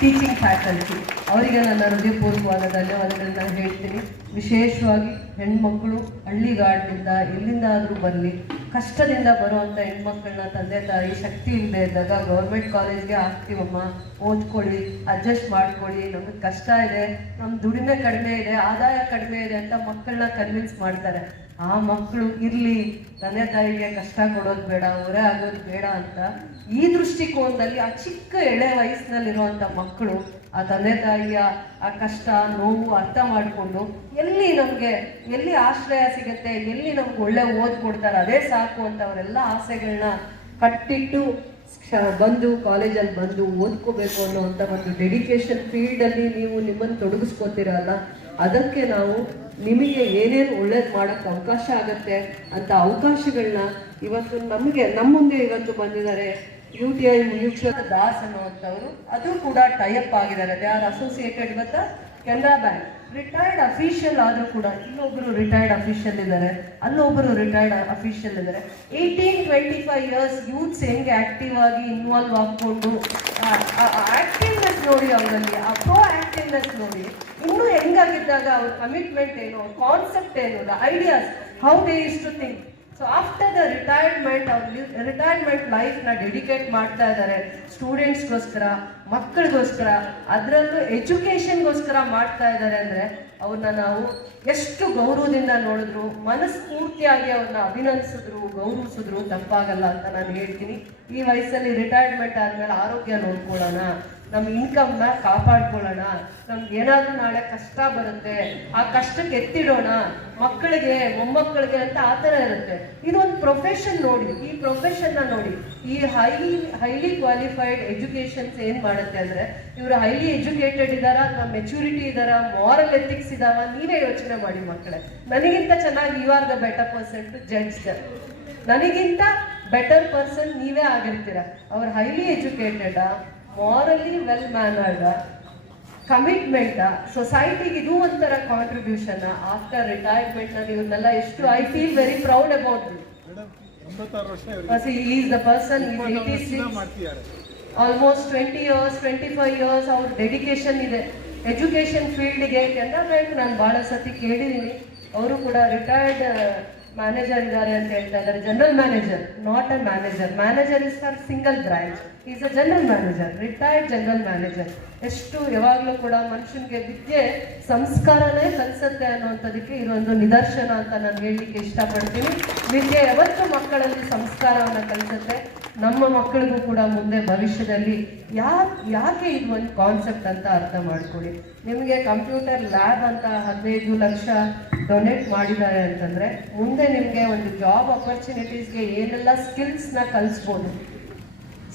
teaching faculty ಅವರಿಗೆ ನನ್ನ ಹೃದಯಪೂರ್ವಕವಾದ ಧನ್ಯವಾದಗಳನ್ನ ಹೇಳ್ತೀನಿ. ವಿಶೇಷವಾಗಿ ಹೆಣ್ಮಕ್ಕಳು ಹಳ್ಳಿಗಾಡಿನಿಂದ ಎಲ್ಲಿಂದಾದರೂ ಬರಲಿ ಕಷ್ಟದಿಂದ ಬರುವಂಥ ಹೆಣ್ಮಕ್ಕಳನ್ನ ತಂದೆ ತಾಯಿ ಶಕ್ತಿ ಇಲ್ಲದೆ ಇದ್ದಾಗ ಗೌರ್ಮೆಂಟ್ ಕಾಲೇಜ್ಗೆ ಹಾಕ್ತೀವಮ್ಮ. ಓದ್ಕೊಳ್ಳಿ ಅಡ್ಜಸ್ಟ್ ಮಾಡ್ಕೊಳ್ಳಿ. ನಮಗೆ ಕಷ್ಟ ಇದೆ. ನಮ್ಮ ದುಡಿಮೆ ಕಡಿಮೆ ಇದೆ, ಆದಾಯ ಕಡಿಮೆ ಇದೆ ಅಂತ ಮಕ್ಕಳನ್ನ ಕನ್ವಿನ್ಸ್ ಮಾಡ್ತಾರೆ. ಆ ಮಕ್ಕಳು ಇರಲಿ, ತಂದೆ ತಾಯಿಗೆ ಕಷ್ಟ ಕೊಡೋದು ಬೇಡ ಅವರೇ ಆಗೋದು ಬೇಡ ಅಂತ ಈ ದೃಷ್ಟಿಕೋನದಲ್ಲಿ ಆ ಚಿಕ್ಕ ಎಳೆ ವಯಸ್ಸಿನಲ್ಲಿರುವಂಥ ಮಕ್ಕಳು, ಆ ತಂದೆ ತಾಯಿಯ ಆ ಕಷ್ಟ, ನೋವು ಅರ್ಥ ಮಾಡಿಕೊಂಡು ಎಲ್ಲಿ ನಮಗೆ, ಎಲ್ಲಿ ಆಶ್ರಯ ಸಿಗುತ್ತೆ, ಎಲ್ಲಿ ನಮ್ಗೆ ಒಳ್ಳೆ ಓದ್ ಕೊಡ್ತಾರೆ, ಅದೇ ಸಾಕು ಅಂತ ಅವರೆಲ್ಲ ಆಸೆಗಳನ್ನ ಕಟ್ಟಿಟ್ಟು ಬಂದು ಕಾಲೇಜಲ್ಲಿ ಬಂದು ಓದ್ಕೋಬೇಕು ಅನ್ನೋವಂಥ ಒಂದು ಡೆಡಿಕೇಶನ್ ಫೀಲ್ಡಲ್ಲಿ ನೀವು ನಿಮ್ಮನ್ನು ತೊಡಗಿಸ್ಕೋತೀರಲ್ಲ ಅದಕ್ಕೆ ನಾವು ನಿಮಗೆ ಏನೇನು ಒಳ್ಳೇದು ಮಾಡೋಕ್ಕೆ ಅವಕಾಶ ಆಗುತ್ತೆ ಅಂತ ಅವಕಾಶಗಳನ್ನ ಇವತ್ತು ನಮಗೆ ನಮ್ಮ ಮುಂದೆ ಇವತ್ತು ಬಂದಿದ್ದಾರೆ U T I mutual Das ಅನ್ನುವಂಥವ್ರು. ಅದು ಕೂಡ ಟೈಅಪ್ ಆಗಿದ್ದಾರೆ. They are associated with Canara Bank retired official ಆದರೂ ಕೂಡ ಇನ್ನೊಬ್ಬರು ರಿಟೈರ್ಡ್ ಅಫಿಷಿಯಲ್ ಇದ್ದಾರೆ ಅಲ್ಲೊಬ್ಬರು ರಿಟೈರ್ಡ್ ಅಫಿಷಿಯಲ್ ಇದ್ದಾರೆ. Eighteen twenty five years youths ಹೆಂಗೆ ಆಕ್ಟಿವ್ ಆಗಿ ಇನ್ವಾಲ್ವ್ ಆಗಿಕೊಂಡು ಆಕ್ಟಿವ್ನೆಸ್ ನೋಡಿ ಅವರಲ್ಲಿ, ಆ ಪ್ರೋ ಆಕ್ಟಿವ್ನೆಸ್ ನೋಡಿ ಇನ್ನೂ ಹೆಂಗಾಗಿದ್ದಾಗ ಅವ್ರ ಕಮಿಟ್ಮೆಂಟ್ ಏನು ಕಾನ್ಸೆಪ್ಟ್ ಏನು ideas how they is to think so after the retirement ಅವ್ರ ರಿಟೈರ್ಮೆಂಟ್ ಲೈಫ್ನ ಡೆಡಿಕೇಟ್ ಮಾಡ್ತಾ ಇದ್ದಾರೆ ಸ್ಟೂಡೆಂಟ್ಸ್ಗೋಸ್ಕರ ಮಕ್ಕಳಿಗೋಸ್ಕರ, ಅದರಲ್ಲೂ ಎಜುಕೇಷನ್ಗೋಸ್ಕರ ಮಾಡ್ತಾ ಇದ್ದಾರೆ ಅಂದರೆ ಅವ್ರನ್ನ ನಾವು ಎಷ್ಟು ಗೌರವದಿಂದ ನೋಡಿದ್ರು, ಮನಸ್ಫೂರ್ತಿಯಾಗಿ ಅವ್ರನ್ನ ಅಭಿನಂದಿಸಿದ್ರು ಗೌರವಿಸಿದ್ರು ತಪ್ಪಾಗಲ್ಲ ಅಂತ ನಾನು ಹೇಳ್ತೀನಿ. ಈ ವಯಸ್ಸಲ್ಲಿ ರಿಟೈರ್ಮೆಂಟ್ ಆದಮೇಲೆ ಆರೋಗ್ಯ ನೋಡ್ಕೊಳ್ಳೋಣ ನಮ್ಮ ಇನ್ಕಮ್ನ ಕಾಪಾಡ್ಕೊಳ್ಳೋಣ, ನಮ್ಗೆ ಏನಾದರೂ ನಾಳೆ ಕಷ್ಟ ಬರುತ್ತೆ, ಆ ಕಷ್ಟಕ್ಕೆ ಎತ್ತಿಡೋಣ ಮಕ್ಕಳಿಗೆ, ಮೊಮ್ಮಕ್ಕಳಿಗೆ ಅಂತ ಆ ಥರ ಇರುತ್ತೆ. ಇದೊಂದು ಪ್ರೊಫೆಷನ್ ನೋಡಿ, ಈ ಪ್ರೊಫೆಷನ್ನ ನೋಡಿ. ಈ ಹೈಲಿ ಹೈಲಿ ಕ್ವಾಲಿಫೈಡ್ ಎಜುಕೇಶನ್ಸ್ ಏನು ಮಾಡುತ್ತೆ ಅಂದರೆ, ಇವರು ಹೈಲಿ ಎಜುಕೇಟೆಡ್ ಇದ್ದಾರಾ ಅಥವಾ ಮೆಚುರಿಟಿ ಇದ್ದಾರಾ ಮಾರಲ್ ಎಥಿಕ್ಸ್ ಇದಾವ, ನೀವೇ ಯೋಚನೆ ಮಾಡಿ ಮಕ್ಕಳೇ. ನನಗಿಂತ ಚೆನ್ನಾಗಿ you are the better person to judge the ನನಗಿಂತ ಬೆಟರ್ ಪರ್ಸನ್ ನೀವೇ ಆಗಿರ್ತೀರ. ಅವ್ರು highly educated morally well mannered commitment ಸೊಸೈಟಿಗೆ ಇದು ಒಂಥರ ಕಾಂಟ್ರಿಬ್ಯೂಷನ್ ಆಫ್ಟರ್ ರಿಟೈರ್ಮೆಂಟ್ ನಾನು ಇವನ್ನೆಲ್ಲ ಎಷ್ಟು I feel very proud about is the person almost twenty years twenty five years ಅವ್ರ ಡೆಡಿಕೇಶನ್ ಇದೆ. ಎಜುಕೇಶನ್ ಫೀಲ್ಡ್ಗೆ ಕೆನರಾ ಬ್ಯಾಂಕ್ ನಾನು ಭಾಳ ಸತಿ ಕೇಳಿದ್ದೀನಿ. ಅವರು ಕೂಡ ರಿಟೈರ್ಡ್ ಮ್ಯಾನೇಜರ್ ಇದ್ದಾರೆ ಅಂತ ಹೇಳ್ತಾ ಇದ್ದಾರೆ. General manager not a manager manager is for single branch is a general manager retired general manager ಎಷ್ಟು ಯಾವಾಗಲೂ ಕೂಡ ಮನುಷ್ಯನಿಗೆ ವಿದ್ಯೆ, ಸಂಸ್ಕಾರನೇ ಕಲಿಸುತ್ತೆ ಅನ್ನುವಂಥದ್ದಕ್ಕೆ ಇದೊಂದು ನಿದರ್ಶನ ಅಂತ ನಾನು ಹೇಳಲಿಕ್ಕೆ ಇಷ್ಟಪಡ್ತೀನಿ. ವಿದ್ಯೆ ಯಾವತ್ತೂ ಮಕ್ಕಳಲ್ಲಿ ಸಂಸ್ಕಾರವನ್ನು ಕಲಿಸುತ್ತೆ. ನಮ್ಮ ಮಕ್ಕಳಿಗೂ ಕೂಡ ಮುಂದೆ ಭವಿಷ್ಯದಲ್ಲಿ ಯಾ ಯಾಕೆ ಇದು ಒಂದು ಕಾನ್ಸೆಪ್ಟ್ ಅಂತ ಅರ್ಥ ಮಾಡ್ಕೊಳ್ಳಿ. ನಿಮಗೆ ಕಂಪ್ಯೂಟರ್ ಲ್ಯಾಬ್ ಅಂತ ಹದಿನೈದು ಲಕ್ಷ ಡೊನೇಟ್ ಮಾಡಿದ್ದಾರೆ ಅಂತಂದರೆ ಮುಂದೆ ನಿಮಗೆ ಒಂದು ಜಾಬ್ ಅಪರ್ಚುನಿಟೀಸ್ಗೆ ಏನೆಲ್ಲ ಸ್ಕಿಲ್ಸ್ನ ಕಲಿಸ್ಬೋದು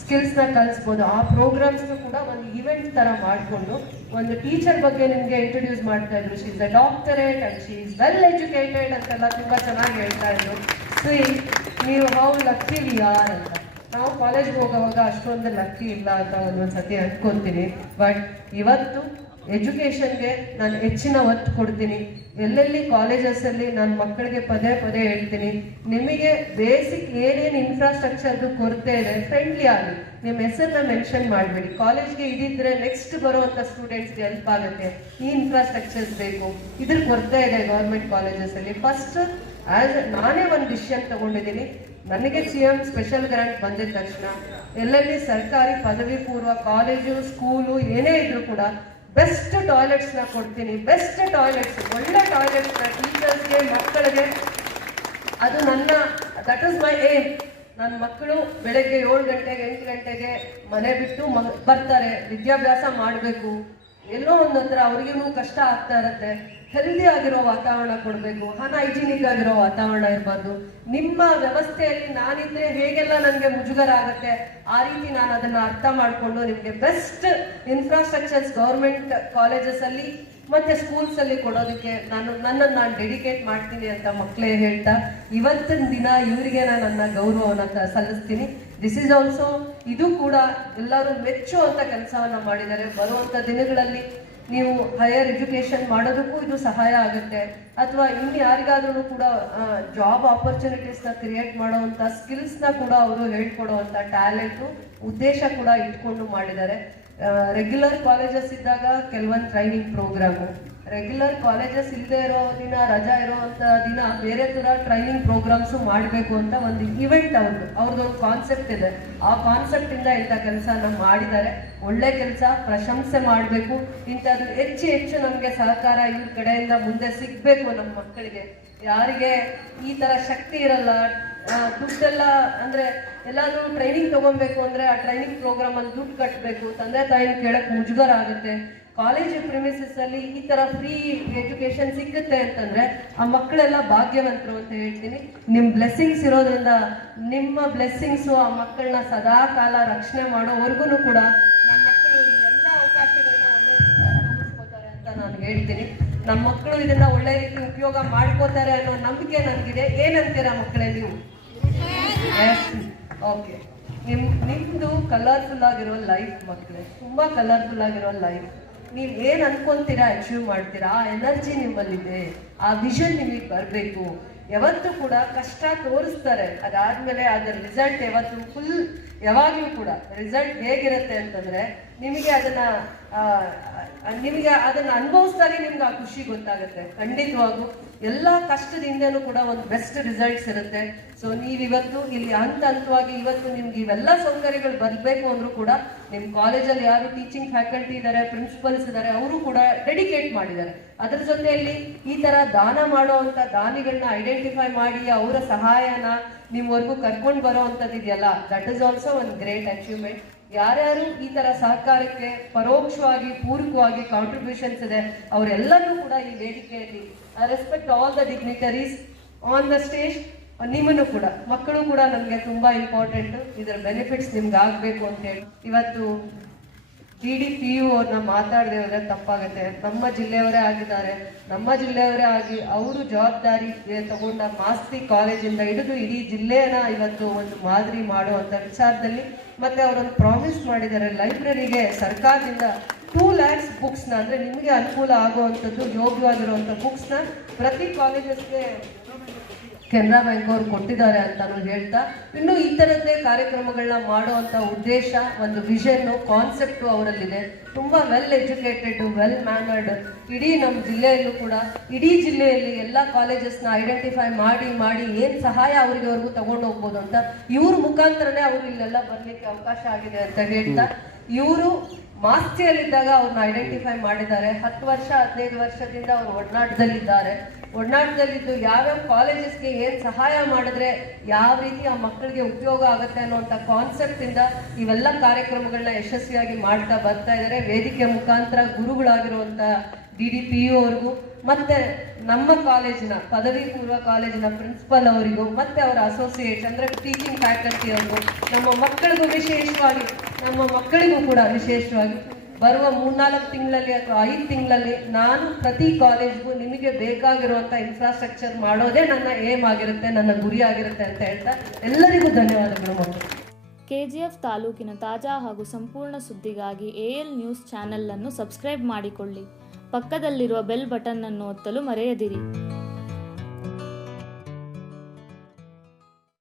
ಸ್ಕಿಲ್ಸ್ನ ಕಲಿಸ್ಬೋದು, ಆ ಪ್ರೋಗ್ರಾಮ್ಸ್ನು ಕೂಡ ಒಂದು ಇವೆಂಟ್ ಥರ ಮಾಡಿಕೊಂಡು ಒಂದು ಟೀಚರ್ ಬಗ್ಗೆ ನಿಮಗೆ ಇಂಟ್ರೊಡ್ಯೂಸ್ ಮಾಡ್ತಾ ಇದ್ರು. She is a doctorate and she is well educated ಅಂತೆಲ್ಲ ತುಂಬ ಚೆನ್ನಾಗಿ ಹೇಳ್ತಾ ಇದ್ರು. ಸಿ ನೀವು ಹೌ ಲಕ್ಕಿ ವಿ ಅಂತ. ನಾವು ಕಾಲೇಜ್ಗೆ ಹೋಗುವಾಗ ಅಷ್ಟೊಂದು ಲಕ್ಕಿ ಇಲ್ಲ ಅಂತ ಒಂದೊಂದು ಸತಿ ಅನ್ಕೊಂತೀನಿ. ಬಟ್ ಇವತ್ತು ಎಜುಕೇಷನ್ಗೆ ನಾನು ಹೆಚ್ಚಿನ ಒತ್ತು ಕೊಡ್ತೀನಿ. ಎಲ್ಲೆಲ್ಲಿ ಕಾಲೇಜಸಲ್ಲಿ ನನ್ನ ಮಕ್ಕಳಿಗೆ ಪದೇ ಪದೇ ಹೇಳ್ತೀನಿ, ನಿಮಗೆ ಬೇಸಿಕ್ ಏನೇನು ಇನ್ಫ್ರಾಸ್ಟ್ರಕ್ಚರ್ದು ಕೊರತೆ ಇದೆ ಫ್ರೆಂಡ್ಲಿ ಆಗಿ ನಿಮ್ಮ ಹೆಸರನ್ನ ಮೆನ್ಷನ್ ಮಾಡಬೇಡಿ. ಕಾಲೇಜ್ಗೆ ಇದಿದ್ರೆ ನೆಕ್ಸ್ಟ್ ಬರುವಂಥ ಸ್ಟೂಡೆಂಟ್ಸ್ಗೆ ಹೆಲ್ಪ್ ಆಗುತ್ತೆ. ಈ ಇನ್ಫ್ರಾಸ್ಟ್ರಕ್ಚರ್ಸ್ ಬೇಕು. ಇದ್ರ ಕೊರತೆ ಇದೆ ಗೌರ್ಮೆಂಟ್ ಕಾಲೇಜಸಲ್ಲಿ ಫಸ್ಟ್ ಆಸ್ ನಾನೇ ಒಂದು ಡಿಸಿಷನ್ ತಗೊಂಡಿದ್ದೀನಿ ನನಗೆ ಸಿ ಎಂ ಸ್ಪೆಷಲ್ ಗ್ರಾಂಟ್ ಬಂದಿದ ತಕ್ಷಣ ಎಲ್ಲೆಲ್ಲಿ ಸರ್ಕಾರಿ ಪದವಿ ಪೂರ್ವ ಕಾಲೇಜು, ಸ್ಕೂಲು ಏನೇ ಇದ್ರು ಕೂಡ ಬೆಸ್ಟ್ ಟಾಯ್ಲೆಟ್ಸ್ನ ಕೊಡ್ತೀನಿ. ಬೆಸ್ಟ್ ಟಾಯ್ಲೆಟ್ಸ್, ಒಳ್ಳೆ ಟಾಯ್ಲೆಟ್ಸ್ನ ಟೀಚರ್ಸ್ಗೆ, ಮಕ್ಕಳಿಗೆ. ಅದು ನನ್ನ ದಟ್ ಇಸ್ ಮೈ ಏಮ್ ನನ್ನ ಮಕ್ಕಳು ಬೆಳಗ್ಗೆ ಏಳು ಗಂಟೆಗೆ, ಎಂಟು ಗಂಟೆಗೆ ಮನೆ ಬಿಟ್ಟು ಬರ್ತಾರೆ. ವಿದ್ಯಾಭ್ಯಾಸ ಮಾಡಬೇಕು. ಎಲ್ಲೋ ಒಂದು ಹತ್ರ ಅವ್ರಿಗೂ ಕಷ್ಟ ಆಗ್ತಾ ಇರುತ್ತೆ. ಹೆಲ್ದಿ ಆಗಿರೋ ವಾತಾವರಣ ಕೊಡಬೇಕು ಅನ್ಹೈಜಿನಿಕ್ ಆಗಿರೋ ವಾತಾವರಣ ಇರಬಾರ್ದು. ನಿಮ್ಮ ವ್ಯವಸ್ಥೆಯಲ್ಲಿ ನಾನಿದ್ರೆ ಹೇಗೆಲ್ಲ ನನಗೆ ಮುಜುಗರ ಆಗುತ್ತೆ, ಆ ರೀತಿ ನಾನು ಅದನ್ನ ಅರ್ಥ ಮಾಡಿಕೊಂಡು ನಿಮಗೆ ಬೆಸ್ಟ್ ಇನ್ಫ್ರಾಸ್ಟ್ರಕ್ಚರ್ಸ್ ಗೌರ್ಮೆಂಟ್ ಕಾಲೇಜಸಲ್ಲಿ ಮತ್ತೆ ಸ್ಕೂಲ್ಸ್ ಅಲ್ಲಿ ಕೊಡೋದಕ್ಕೆ ನಾನು ನನ್ನನ್ನು ನಾನು ಡೆಡಿಕೇಟ್ ಮಾಡ್ತೀನಿ ಅಂತ ಮಕ್ಕಳೇ ಹೇಳ್ತಾ, ಇವತ್ತಿನ ದಿನ ಇವರಿಗೆ ನಾನು ನನ್ನ ಗೌರವವನ್ನು ಸಲ್ಲಿಸ್ತೀನಿ. ದಿಸ್ ಇಸ್ ಆಲ್ಸೋ ಇದು ಕೂಡ ಎಲ್ಲರೂ ಮೆಚ್ಚುವಂತ ಕೆಲಸವನ್ನು ಮಾಡಿದ್ದಾರೆ. ಬರುವಂತ ದಿನಗಳಲ್ಲಿ ನೀವು ಹೈಯರ್ ಎಜುಕೇಷನ್ ಮಾಡೋದಕ್ಕೂ ಇದು ಸಹಾಯ ಆಗುತ್ತೆ. ಅಥವಾ ಇನ್ನು ಯಾರಿಗಾದ್ರೂ ಕೂಡ ಜಾಬ್ ಆಪರ್ಚುನಿಟೀಸ್ನ ಕ್ರಿಯೇಟ್ ಮಾಡುವಂಥ ಸ್ಕಿಲ್ಸ್ನ ಕೂಡ ಅವರು ಹೇಳ್ಕೊಡುವಂಥ ಟ್ಯಾಲೆಂಟು ಉದ್ದೇಶ ಕೂಡ ಇಟ್ಕೊಂಡು ಮಾಡಿದ್ದಾರೆ. ರೆಗ್ಯುಲರ್ ಕಾಲೇಜಸ್ ಇದ್ದಾಗ ಕೆಲವೊಂದು ಟ್ರೈನಿಂಗ್ ಪ್ರೋಗ್ರಾಮು ರೆಗ್ಯುಲರ್ ಕಾಲೇಜಸ್ ಇಲ್ಲದೆ ಇರೋ ದಿನ, ರಜಾ ಇರೋವಂಥ ದಿನ ಬೇರೆ ಥರ ಟ್ರೈನಿಂಗ್ ಪ್ರೋಗ್ರಾಮ್ಸು ಮಾಡಬೇಕು ಅಂತ ಒಂದು ಇವೆಂಟ್ ಅವ್ರದ್ದು ಅವ್ರದ್ದೊಂದು ಕಾನ್ಸೆಪ್ಟ್ ಇದೆ. ಆ ಕಾನ್ಸೆಪ್ಟಿಂದ ಇಂಥ ಕೆಲಸನ ಮಾಡಿದ್ದಾರೆ. ಒಳ್ಳೆ ಕೆಲಸ, ಪ್ರಶಂಸೆ ಮಾಡಬೇಕು. ಇಂಥದ್ದು ಹೆಚ್ಚು ಹೆಚ್ಚು ನಮಗೆ ಸಹಕಾರ ಇವ್ರ ಕಡೆಯಿಂದ ಮುಂದೆ ಸಿಗಬೇಕು ನಮ್ಮ ಮಕ್ಕಳಿಗೆ. ಯಾರಿಗೆ ಈ ಥರ ಶಕ್ತಿ ಇರಲ್ಲ ದುಡ್ಡೆಲ್ಲ ಅಂದ್ರೆ ಎಲ್ಲಾದ್ರೂ ಟ್ರೈನಿಂಗ್ ತೊಗೊಬೇಕು ಅಂದ್ರೆ ಆ ಟ್ರೈನಿಂಗ್ ಪ್ರೋಗ್ರಾಮ್ ಅಲ್ಲಿ ದುಡ್ಡು ಕಟ್ಟಬೇಕು ತಂದೆ ತಾಯಿನ ಕೇಳಕ್ ಮುಜುಗರ ಆಗುತ್ತೆ. ಕಾಲೇಜ್ ಪ್ರಿಮಿಸಸ್ ಅಲ್ಲಿ ಈ ತರ ಫ್ರೀ ಎಜುಕೇಶನ್ ಸಿಗುತ್ತೆ ಅಂತಂದ್ರೆ ಆ ಮಕ್ಕಳೆಲ್ಲ ಭಾಗ್ಯವಂತರು ಅಂತ ಹೇಳ್ತೀನಿ. ನಿಮ್ ಬ್ಲೆಸ್ಸಿಂಗ್ಸ್ ಇರೋದ್ರಿಂದ ನಿಮ್ಮ ಬ್ಲೆಸ್ಸಿಂಗ್ಸ್ ಆ ಮಕ್ಕಳನ್ನ ಸದಾ ಕಾಲ ರಕ್ಷಣೆ ಮಾಡೋವರೆಗೂ ಕೂಡ ನಮ್ಮ ಮಕ್ಕಳು ಎಲ್ಲ ಅವಕಾಶಗಳನ್ನ ಒಳ್ಳೆ ರೂಪಿಸ್ಕೊತಾರೆ ಅಂತ ನಾನು ಹೇಳ್ತೀನಿ. ನಮ್ಮ ಮಕ್ಕಳು ಇದನ್ನ ಒಳ್ಳೆ ರೀತಿ ಉಪಯೋಗ ಮಾಡ್ಕೋತಾರೆ ಅನ್ನೋ ನಂಬಿಕೆ ನನಗಿದೆ. ಏನಂತೀರಾ ಮಕ್ಕಳೇ ನೀವು? ಓಕೆ ನಿಮ್ ನಿಮ್ದು ಕಲರ್ಫುಲ್ ಆಗಿರೋ ಲೈಫ್ ಮಕ್ಕಳೇ. ತುಂಬಾ ಕಲರ್ಫುಲ್ ಆಗಿರೋ ಲೈಫ್ ನೀವು ಏನ್ ಅನ್ಕೊಂತೀರಾ ಅಚೀವ್ ಮಾಡ್ತೀರಾ? ಆ ಎನರ್ಜಿ ನಿಮ್ಮಲ್ಲಿದೆ. ಆ ವಿಷನ್ ನಿಮಗೆ ಬರಬೇಕು. ಯಾವತ್ತೂ ಕೂಡ ಕಷ್ಟ ತೋರಿಸ್ತಾರೆ. ಅದಾದ್ಮೇಲೆ ಅದರ ರಿಸಲ್ಟ್ ಯಾವತ್ತು ಫುಲ್ ಯಾವಾಗಲೂ ಕೂಡ ರಿಸಲ್ಟ್ ಹೇಗಿರುತ್ತೆ ಅಂತಂದ್ರೆ ನಿಮಗೆ ಅದನ್ನ ನಿಮಗೆ ಅದನ್ನ ಅನುಭವಿಸಿದಾಗೆ ನಿಮ್ಗೆ ಆ ಖುಷಿ ಗೊತ್ತಾಗುತ್ತೆ. ಖಂಡಿತವಾಗೂ ಎಲ್ಲ ಕಷ್ಟದಿಂದನೂ ಕೂಡ ಒಂದು ಬೆಸ್ಟ್ ರಿಸಲ್ಟ್ಸ್ ಇರುತ್ತೆ. ಸೊ ನೀವಿವತ್ತು ಇಲ್ಲಿ ಹಂತ ಹಂತವಾಗಿ ಇವತ್ತು ನಿಮ್ಗೆ ಇವೆಲ್ಲ ಸೌಕರ್ಯಗಳು ಬರಬೇಕು ಅಂದ್ರೂ ಕೂಡ ನಿಮ್ಮ ಕಾಲೇಜಲ್ಲಿ ಯಾರು ಟೀಚಿಂಗ್ ಫ್ಯಾಕಲ್ಟಿ ಇದ್ದಾರೆ ಪ್ರಿನ್ಸಿಪಲ್ಸ್ ಇದ್ದಾರೆ ಅವರು ಕೂಡ ಡೆಡಿಕೇಟ್ ಮಾಡಿದ್ದಾರೆ. ಅದ್ರ ಜೊತೆಯಲ್ಲಿ ಈ ತರ ದಾನ ಮಾಡುವಂತ ದಾನಿಗಳನ್ನ ಐಡೆಂಟಿಫೈ ಮಾಡಿ, ಅವರ ಸಹಾಯನ ನಿಮ್ವರೆಗೂ ಕರ್ಕೊಂಡು ಬರೋ ಇದೆಯಲ್ಲ ದಟ್ ಇಸ್ ಆಲ್ಸೋ ಒಂದು ಗ್ರೇಟ್ ಅಚೀವ್ಮೆಂಟ್ ಯಾರ್ಯಾರು ಈ ತರ ಸಹಕಾರಕ್ಕೆ ಪರೋಕ್ಷವಾಗಿ, ಪೂರಕವಾಗಿ ಕಾಂಟ್ರಿಬ್ಯೂಷನ್ಸ್ ಇದೆ ಅವರೆಲ್ಲರೂ ಕೂಡ ಈ ವೇದಿಕೆಯಲ್ಲಿ respect all the dignitaries on the stage ನಿಮ್ಮನ್ನು ಕೂಡ, ಮಕ್ಕಳು ಕೂಡ ನಮಗೆ ತುಂಬಾ ಇಂಪಾರ್ಟೆಂಟ್ ಇದರ ಬೆನಿಫಿಟ್ಸ್ ನಿಮ್ಗೆ ಆಗಬೇಕು ಅಂತ ಹೇಳಿ. ಇವತ್ತು ಡಿ ಡಿ ಪಿ ಯು ಅವ್ರನ್ನ ಮಾತಾಡದೆ ಹೋದ್ರೆ ತಪ್ಪಾಗುತ್ತೆ. ನಮ್ಮ ಜಿಲ್ಲೆಯವರೇ ಆಗಿದ್ದಾರೆ. ನಮ್ಮ ಜಿಲ್ಲೆಯವರೇ ಆಗಿ ಅವರು ಜವಾಬ್ದಾರಿ ತಗೊಂಡ ಮಾಸ್ತಿ ಕಾಲೇಜಿಂದ ಹಿಡಿದು ಇಡೀ ಜಿಲ್ಲೆಯನ್ನ ಇವತ್ತು ಒಂದು ಮಾದರಿ ಮಾಡುವಂತ ವಿಚಾರದಲ್ಲಿ ಮತ್ತೆ ಅವರೊಂದು ಪ್ರಾಮಿಸ್ ಮಾಡಿದ್ದಾರೆ ಲೈಬ್ರರಿಗೆ ಸರ್ಕಾರದಿಂದ ಟೂ ಲ್ಯಾಕ್ಸ್ ಬುಕ್ಸ್ನ ಅಂದರೆ ನಿಮಗೆ ಅನುಕೂಲ ಆಗುವಂಥದ್ದು ಯೋಗ್ಯವಾಗಿರುವಂಥ ಬುಕ್ಸ್ನ ಪ್ರತಿ ಕಾಲೇಜಸ್ಗೆ ಕೆನರಾ ಬ್ಯಾಂಕ್ ಅವರು ಕೊಟ್ಟಿದ್ದಾರೆ ಅಂತಾನು ಹೇಳ್ತಾ, ಇನ್ನು ಈ ಥರದ್ದೇ ಕಾರ್ಯಕ್ರಮಗಳನ್ನ ಮಾಡುವಂಥ ಉದ್ದೇಶ, ಒಂದು ವಿಷನ್ ಕಾನ್ಸೆಪ್ಟು ಅವರಲ್ಲಿದೆ. ತುಂಬ ವೆಲ್ ಎಜುಕೇಟೆಡ್ ವೆಲ್ ಮ್ಯಾನರ್ಡ್ ಇಡೀ ನಮ್ಮ ಜಿಲ್ಲೆಯಲ್ಲೂ ಕೂಡ, ಇಡೀ ಜಿಲ್ಲೆಯಲ್ಲಿ ಎಲ್ಲ ಕಾಲೇಜಸ್ನ ಐಡೆಂಟಿಫೈ ಮಾಡಿ ಮಾಡಿ ಏನು ಸಹಾಯ ಅವರಿಗೆ ಅವ್ರಿಗೂ ತಗೊಂಡು ಹೋಗ್ಬೋದು ಅಂತ ಇವ್ರ ಮುಖಾಂತರನೇ ಅವರು ಇಲ್ಲೆಲ್ಲ ಬರಲಿಕ್ಕೆ ಅವಕಾಶ ಆಗಿದೆ ಅಂತ ಹೇಳ್ತಾ, ಇವರು ಮಾಸ್ತಿಯಲ್ಲಿದ್ದಾಗ ಅವ್ರನ್ನ ಐಡೆಂಟಿಫೈ ಮಾಡಿದ್ದಾರೆ. ಹತ್ತು ವರ್ಷ, ಹದಿನೈದು ವರ್ಷದಿಂದ ಅವರು ಒಡನಾಟದಲ್ಲಿದ್ದಾರೆ. ಒಡನಾಟದಲ್ಲಿದ್ದು ಯಾವ್ಯಾವ ಕಾಲೇಜಸ್ಗೆ ಏನು ಸಹಾಯ ಮಾಡಿದ್ರೆ ಯಾವ ರೀತಿ ಆ ಮಕ್ಕಳಿಗೆ ಉಪಯೋಗ ಆಗುತ್ತೆ ಅನ್ನುವಂಥ ಕಾನ್ಸೆಪ್ಟಿಂದ ಇವೆಲ್ಲ ಕಾರ್ಯಕ್ರಮಗಳನ್ನ ಯಶಸ್ವಿಯಾಗಿ ಮಾಡ್ತಾ ಬರ್ತಾ ಇದ್ದಾರೆ ವೇದಿಕೆ ಮುಖಾಂತರ ಗುರುಗಳಾಗಿರುವಂಥ ಡಿ ಡಿ ಪಿ ಅವ್ರಿಗೂ, ಮತ್ತೆ ನಮ್ಮ ಕಾಲೇಜಿನ ಪದವಿ ಪೂರ್ವ ಕಾಲೇಜಿನ ಪ್ರಿನ್ಸಿಪಲ್ ಅವರಿಗೂ, ಮತ್ತೆ ಅವರ ಅಸೋಸಿಯೇಟ್ ಅಂದರೆ ಟೀಚಿಂಗ್ ಫ್ಯಾಕಲ್ಟಿ ಅವರು ನಮ್ಮ ಮಕ್ಕಳಿಗೂ ವಿಶೇಷವಾಗಿ, ನಮ್ಮ ಮಕ್ಕಳಿಗೂ ಕೂಡ ವಿಶೇಷವಾಗಿ ಬರುವ ಮೂರ್ನಾಲ್ಕು ತಿಂಗಳಲ್ಲಿ ಅಥವಾ ಐದು ತಿಂಗಳಲ್ಲಿ ನಾನು ಪ್ರತಿ ಕಾಲೇಜ್ಗೂ ನಿಮಗೆ ಬೇಕಾಗಿರುವಂಥ ಇನ್ಫ್ರಾಸ್ಟ್ರಕ್ಚರ್ ಮಾಡೋದೇ ನನ್ನ ಏಮ್ ಆಗಿರುತ್ತೆ, ನನ್ನ ಗುರಿ ಆಗಿರುತ್ತೆ ಅಂತ ಹೇಳ್ತಾ ಎಲ್ಲರಿಗೂ ಧನ್ಯವಾದಗಳು ಕೆಜಿಎಫ್ ತಾಲೂಕಿನ ತಾಜಾ ಹಾಗೂ ಸಂಪೂರ್ಣ ಸುದ್ದಿಗಾಗಿ ಎಎಲ್ ನ್ಯೂಸ್ ಚಾನೆಲ್ ಅನ್ನು ಸಬ್ಸ್ಕ್ರೈಬ್ ಮಾಡಿಕೊಳ್ಳಿ. ಪಕ್ಕದಲ್ಲಿರುವ ಬೆಲ್ ಬಟನ್ ಅನ್ನು ಒತ್ತಲು ಮರೆಯದಿರಿ.